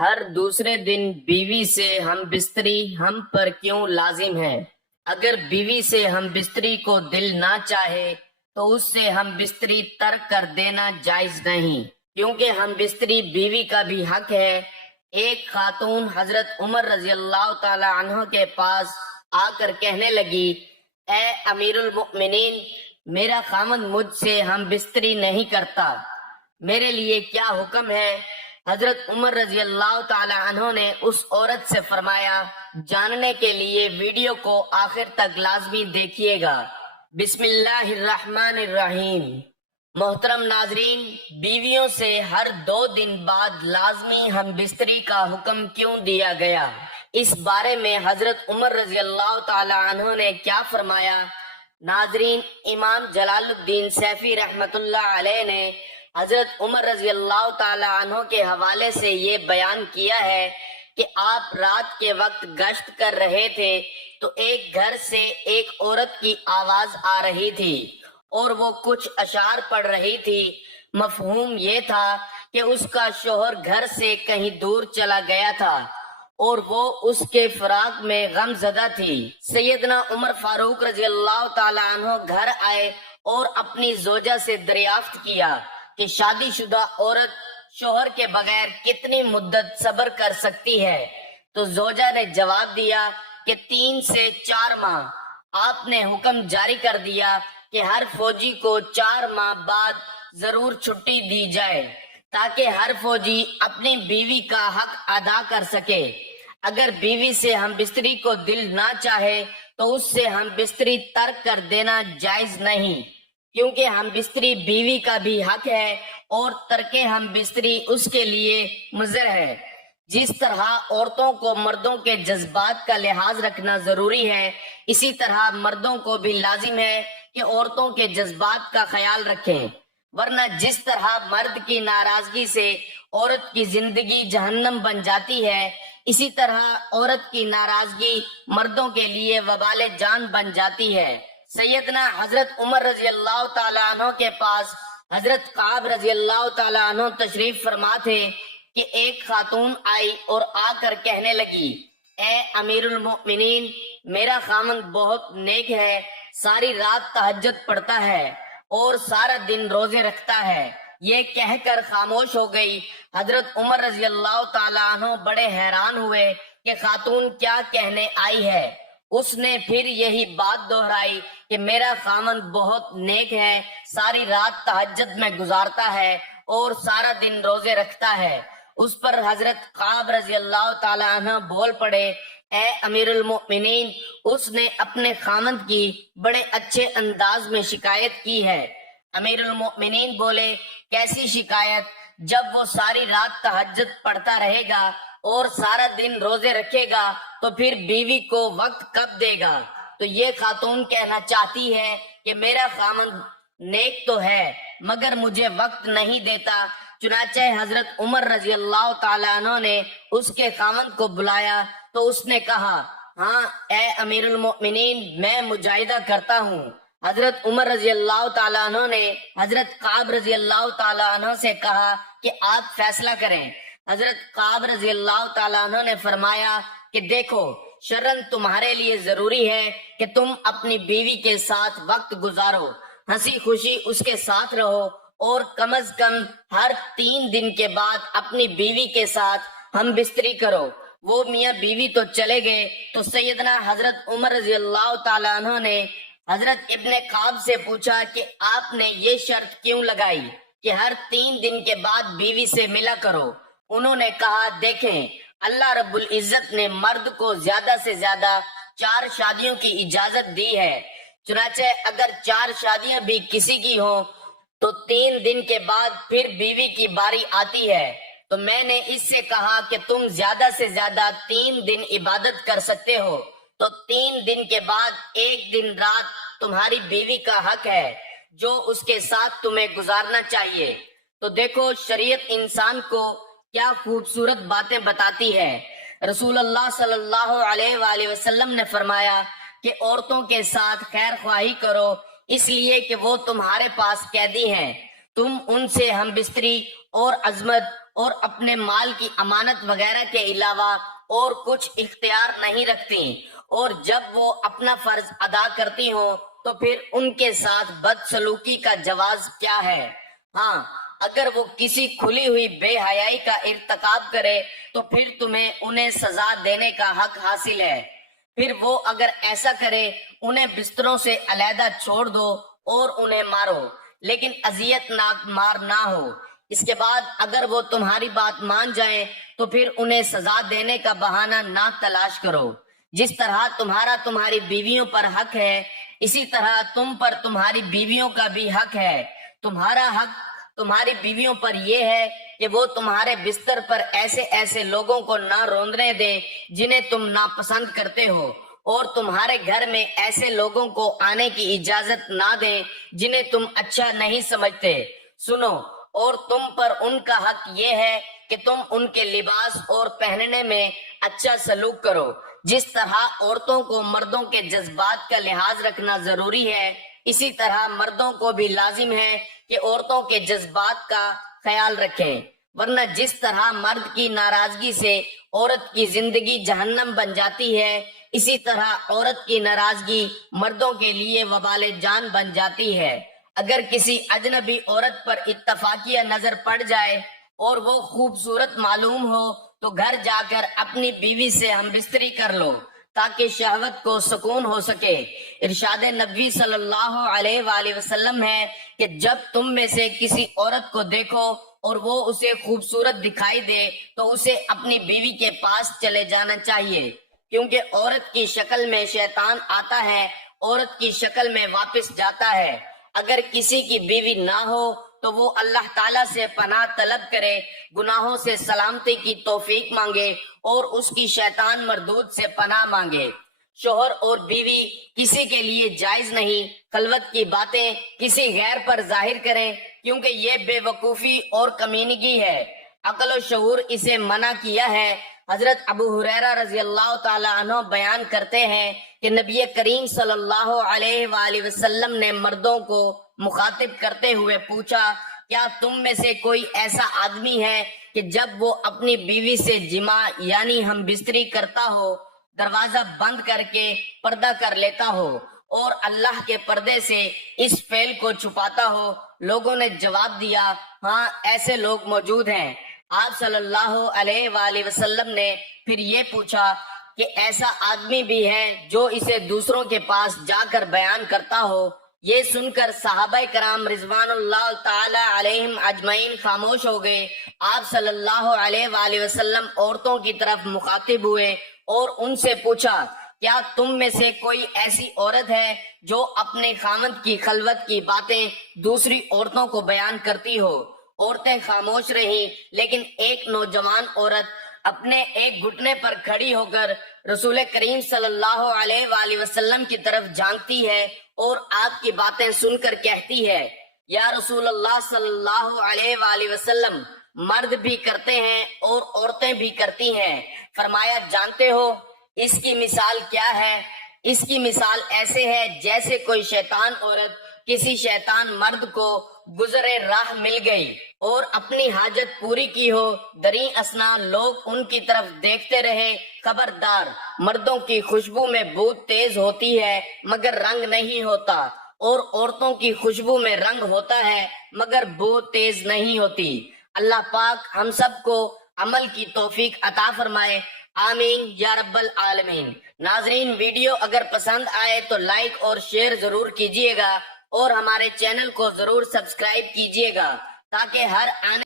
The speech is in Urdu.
ہر دوسرے دن بیوی سے ہم بستری ہم پر کیوں لازم ہے؟ اگر بیوی سے ہم بستری کو دل نہ چاہے تو اس سے ہم بستری ترک کر دینا جائز نہیں، کیونکہ ہم بستری بیوی کا بھی حق ہے۔ ایک خاتون حضرت عمر رضی اللہ تعالی عنہ کے پاس آ کر کہنے لگی، اے امیر المؤمنین، میرا خاوند مجھ سے ہم بستری نہیں کرتا، میرے لیے کیا حکم ہے؟ حضرت عمر رضی اللہ تعالی عنہ نے اس عورت سے فرمایا، جاننے کے لیے ویڈیو کو آخر تک لازمی دیکھیے گا۔ بسم اللہ الرحمن الرحیم۔ محترم ناظرین، بیویوں سے ہر 2 دن بعد لازمی ہم بستری کا حکم کیوں دیا گیا؟ اس بارے میں حضرت عمر رضی اللہ تعالی عنہ نے کیا فرمایا؟ ناظرین، امام جلال الدین سیفی رحمت اللہ علیہ نے حضرت عمر رضی اللہ تعالی عنہ کے حوالے سے یہ بیان کیا ہے کہ آپ رات کے وقت گشت کر رہے تھے تو ایک گھر سے ایک عورت کی آواز آ رہی تھی اور وہ کچھ اشعار پڑھ رہی تھی۔ مفہوم یہ تھا کہ اس کا شوہر گھر سے کہیں دور چلا گیا تھا اور وہ اس کے فراق میں غم زدہ تھی۔ سیدنا عمر فاروق رضی اللہ تعالی عنہ گھر آئے اور اپنی زوجہ سے دریافت کیا کہ شادی شدہ عورت شوہر کے بغیر کتنی مدت صبر کر سکتی ہے؟ تو زوجہ نے جواب دیا کہ 3 سے 4 ماہ۔ آپ نے حکم جاری کر دیا کہ ہر فوجی کو 4 ماہ بعد ضرور چھٹی دی جائے تاکہ ہر فوجی اپنی بیوی کا حق ادا کر سکے۔ اگر بیوی سے ہم بستری کو دل نہ چاہے تو اس سے ہم بستری ترک کر دینا جائز نہیں، کیونکہ ہم بستری بیوی کا بھی حق ہے اور ترک ہم بستری اس کے لیے مضر ہے۔ جس طرح عورتوں کو مردوں کے جذبات کا لحاظ رکھنا ضروری ہے، اسی طرح مردوں کو بھی لازم ہے کہ عورتوں کے جذبات کا خیال رکھیں، ورنہ جس طرح مرد کی ناراضگی سے عورت کی زندگی جہنم بن جاتی ہے، اسی طرح عورت کی ناراضگی مردوں کے لیے وبال جان بن جاتی ہے۔ سیدنا حضرت عمر رضی اللہ تعالیٰ عنہ کے پاس حضرت کعب رضی اللہ تعالیٰ عنہ تشریف فرما تھے کہ ایک خاتون آئی اور آ کر کہنے لگی، اے امیر المؤمنین، میرا خاوند بہت نیک ہے، ساری رات تہجد پڑھتا ہے اور سارا دن روزے رکھتا ہے۔ یہ کہہ کر خاموش ہو گئی۔ حضرت عمر رضی اللہ تعالیٰ عنہ بڑے حیران ہوئے کہ خاتون کیا کہنے آئی ہے۔ اس نے پھر یہی بات دہرائی کہ میرا خاوند بہت نیک ہے، ساری رات تہجد میں گزارتا ہے اور سارا دن روزے رکھتا ہے۔ اس پر حضرت کعب رضی اللہ تعالیٰ عنہ بول پڑے، اے امیر المؤمنین، اس نے اپنے خاوند کی بڑے اچھے انداز میں شکایت کی ہے۔ امیر المؤمنین بولے، کیسی شکایت؟ جب وہ ساری رات تہجد پڑھتا رہے گا اور سارا دن روزے رکھے گا تو پھر بیوی کو وقت کب دے گا؟ تو یہ خاتون کہنا چاہتی ہے کہ میرا خاوند نیک تو ہے مگر مجھے وقت نہیں دیتا۔ چنانچہ حضرت عمر رضی اللہ تعالیٰ عنہ نے اس کے خاوند کو بلایا تو اس نے کہا، ہاں اے امیر المؤمنین، میں مجاہدہ کرتا ہوں۔ حضرت عمر رضی اللہ تعالیٰ عنہ نے حضرت کعب رضی اللہ تعالیٰ عنہ سے کہا کہ آپ فیصلہ کریں۔ حضرت کعب رضی اللہ تعالیٰ عنہ نے فرمایا کہ دیکھو، شرعاً تمہارے لیے ضروری ہے کہ تم اپنی بیوی کے ساتھ وقت گزارو، ہنسی خوشی اس کے ساتھ رہو اور کم از کم ہر 3 دن کے بعد اپنی بیوی کے ساتھ ہم بستری کرو۔ وہ میاں بیوی تو چلے گئے تو سیدنا حضرت عمر رضی اللہ تعالیٰ عنہ نے حضرت ابن کعب سے پوچھا کہ آپ نے یہ شرط کیوں لگائی کہ ہر 3 دن کے بعد بیوی سے ملا کرو؟ انہوں نے کہا، دیکھیں، اللہ رب العزت نے مرد کو زیادہ سے زیادہ 4 شادیوں کی اجازت دی ہے، چنانچہ اگر 4 شادیاں بھی کسی کی ہوں تو 3 دن کے بعد پھر بیوی کی باری آتی ہے۔ تو میں نے اس سے کہا کہ تم زیادہ سے زیادہ 3 دن عبادت کر سکتے ہو، تو 3 دن کے بعد 1 دن رات تمہاری بیوی کا حق ہے جو اس کے ساتھ تمہیں گزارنا چاہیے۔ تو دیکھو، شریعت انسان کو کیا خوبصورت باتیں بتاتی ہے۔ رسول اللہ صلی اللہ علیہ وآلہ وسلم نے فرمایا کہ عورتوں کے ساتھ خیر خواہی کرو، اس لیے کہ وہ تمہارے پاس قیدی ہیں، تم ان سے ہم بستری اور عظمت اور اپنے مال کی امانت وغیرہ کے علاوہ اور کچھ اختیار نہیں رکھتی، اور جب وہ اپنا فرض ادا کرتی ہوں تو پھر ان کے ساتھ بدسلوکی کا جواز کیا ہے؟ ہاں، اگر وہ کسی کھلی ہوئی بے حیائی کا ارتکاب کرے تو پھر تمہیں انہیں سزا دینے کا حق حاصل ہے۔ پھر وہ اگر ایسا کرے انہیں بستروں سے علیحدہ چھوڑ دو اور انہیں مارو، لیکن اذیت ناک مار نہ ہو۔ اس کے بعد اگر وہ تمہاری بات مان جائیں تو پھر انہیں سزا دینے کا بہانہ نہ تلاش کرو۔ جس طرح تمہارا تمہاری بیویوں پر حق ہے، اسی طرح تم پر تمہاری بیویوں کا بھی حق ہے۔ تمہارا حق تمہاری بیویوں پر یہ ہے کہ وہ تمہارے بستر پر ایسے ایسے لوگوں کو نہ روندنے دیں جنہیں تم ناپسند کرتے ہو، اور تمہارے گھر میں ایسے لوگوں کو آنے کی اجازت نہ دیں جنہیں تم اچھا نہیں سمجھتے۔ سنو، اور تم پر ان کا حق یہ ہے کہ تم ان کے لباس اور پہننے میں اچھا سلوک کرو۔ جس طرح عورتوں کو مردوں کے جذبات کا لحاظ رکھنا ضروری ہے، اسی طرح مردوں کو بھی لازم ہے کہ عورتوں کے جذبات کا خیال رکھیں، ورنہ جس طرح مرد کی ناراضگی سے عورت کی زندگی جہنم بن جاتی ہے، اسی طرح عورت کی ناراضگی مردوں کے لیے وبال جان بن جاتی ہے۔ اگر کسی اجنبی عورت پر اتفاقیہ نظر پڑ جائے اور وہ خوبصورت معلوم ہو تو گھر جا کر اپنی بیوی سے ہم بستری کر لو تاکہ شہوت کو سکون ہو سکے۔ ارشاد نبوی صلی اللہ علیہ وآلہ وسلم ہے کہ جب تم میں سے کسی عورت کو دیکھو اور وہ اسے خوبصورت دکھائی دے تو اسے اپنی بیوی کے پاس چلے جانا چاہیے، کیونکہ عورت کی شکل میں شیطان آتا ہے، عورت کی شکل میں واپس جاتا ہے۔ اگر کسی کی بیوی نہ ہو تو وہ اللہ تعالیٰ سے پناہ طلب کرے، گناہوں سے سلامتی کی توفیق مانگے اور اس کی شیطان مردود سے پناہ مانگے۔ شوہر اور بیوی کسی کے لیے جائز نہیں خلوت کی باتیں کسی غیر پر ظاہر کریں، کیونکہ یہ بے وقوفی اور کمینگی ہے۔ عقل و شعور اسے منع کیا ہے۔ حضرت ابو ہریرہ رضی اللہ تعالیٰ عنہ بیان کرتے ہیں کہ نبی کریم صلی اللہ علیہ وآلہ وسلم نے مردوں کو مخاطب کرتے ہوئے پوچھا، کیا تم میں سے کوئی ایسا آدمی ہے کہ جب وہ اپنی بیوی سے جماع یعنی ہم بستری کرتا ہو دروازہ بند کر کے پردہ کر لیتا ہو اور اللہ کے پردے سے اس فعل کو چھپاتا ہو؟ لوگوں نے جواب دیا، ہاں ایسے لوگ موجود ہیں۔ آپ صلی اللہ علیہ وآلہ وسلم نے پھر یہ پوچھا کہ ایسا آدمی بھی ہے جو اسے دوسروں کے پاس جا کر بیان کرتا ہو؟ یہ سن کر صحابہ کرام رضوان اللہ تعالی علیہم اجمعین خاموش ہو گئے۔ آپ صلی اللہ علیہ وآلہ وسلم عورتوں کی طرف مخاطب ہوئے اور ان سے پوچھا، کیا تم میں سے کوئی ایسی عورت ہے جو اپنے خاوند کی خلوت کی باتیں دوسری عورتوں کو بیان کرتی ہو؟ عورتیں خاموش رہیں، لیکن ایک نوجوان عورت اپنے ایک گھٹنے پر کھڑی ہو کر رسول کریم صلی اللہ علیہ وآلہ وسلم کی طرف جھانکتی ہے اور آپ کی باتیں سن کر کہتی ہے، یا رسول اللہ صلی اللہ علیہ وآلہ وسلم، مرد بھی کرتے ہیں اور عورتیں بھی کرتی ہیں۔ فرمایا، جانتے ہو اس کی مثال کیا ہے؟ اس کی مثال ایسے ہے جیسے کوئی شیطان عورت کسی شیطان مرد کو گزرے راہ مل گئی اور اپنی حاجت پوری کی ہو، دریں اثنا لوگ ان کی طرف دیکھتے رہے۔ خبردار، مردوں کی خوشبو میں بو تیز ہوتی ہے مگر رنگ نہیں ہوتا، اور عورتوں کی خوشبو میں رنگ ہوتا ہے مگر بو تیز نہیں ہوتی۔ اللہ پاک ہم سب کو عمل کی توفیق عطا فرمائے، آمین یا رب العالمین۔ ناظرین، ویڈیو اگر پسند آئے تو لائک اور شیئر ضرور کیجیے گا اور ہمارے چینل کو ضرور سبسکرائب کیجیے گا تاکہ ہر آنے